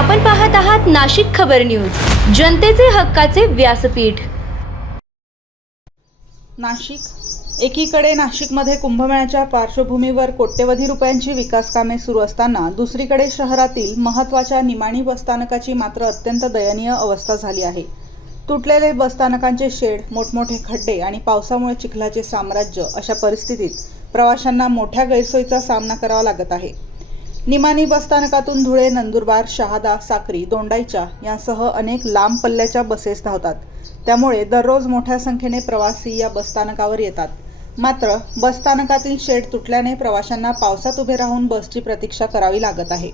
आपण पाहत आहात नाशिक खबर न्यूज, जनतेचे हक्काचे व्यासपीठ। नाशिक एकीकडे नाशिकमध्ये कुंभमेळ्याच्या पार्श्वभूमीवर कोट्यवधी रुपयांची विकास कामे सुरू असताना दुसरीकडे शहरातील महत्त्वाच्या निमाणी बसस्थानकाची मात्र अत्यंत दयनीय अवस्था झाली आहे। तुटलेले बसस्थानकांचे शेड, मोठमोठे खड्डे आणि पावसामुळे चिखलाचे साम्राज्य अशा परिस्थितीत प्रवाशांना मोठ्या गैरसोयीचा सामना करावा लागत आहे। निमाणी बसस्थानकातून धुळे, नंदुरबार, शहादा, साक्री, दोंडाईचा यांसह अनेक लांब पल्ल्याच्या बसेस धावतात। त्यामुळे दररोज मोठ्या संख्येने प्रवासी या बसस्थानकावर येतात। मात्र बसस्थानकातील शेड तुटल्याने प्रवाशांना पावसात उभे राहून बसची प्रतीक्षा करावी लागत आहे।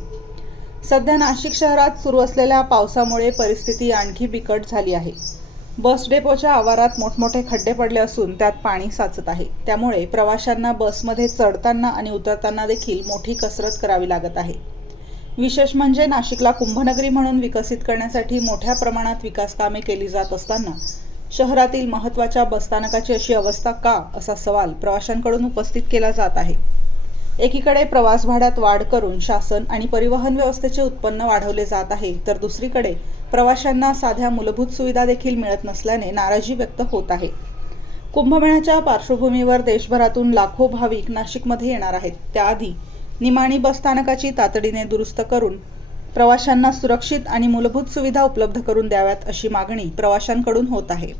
सध्या नाशिक शहरात सुरू असलेल्या पावसामुळे परिस्थिती आणखी बिकट झाली आहे। बस डेपोच्या आवारात मोठमोठे खड्डे पडले असून त्यात पाणी साचत आहे। त्यामुळे प्रवाशांना बसमध्ये चढताना आणि उतरताना देखील मोठी कसरत करावी लागत आहे। विशेष म्हणजे नाशिकला कुंभनगरी म्हणून विकसित करण्यासाठी मोठ्या प्रमाणात विकास कामे केली जात असताना शहरातील महत्त्वाच्या बसस्थानकाची अशी अवस्था का, असा सवाल प्रवाशांकडून उपस्थित केला जात आहे। एकीकडे प्रवास भाड्यात वाढ करून शासन आणि परिवहन व्यवस्थेचे उत्पन्न वाढवले जात आहे, तर दुसरीकडे प्रवाशांना साध्या मूलभूत सुविधा देखील मिळत नसल्याने नाराजी व्यक्त होत आहे। कुंभमेळ्याच्या पार्श्वभूमीवर देशभरातून लाखो भाविक नाशिकमध्ये येणार आहेत। त्याआधी निमाणी बसस्थानकाची तातडीने दुरुस्त करून प्रवाशांना सुरक्षित आणि मूलभूत सुविधा उपलब्ध करून द्याव्यात, अशी मागणी प्रवाशांकडून होत आहे।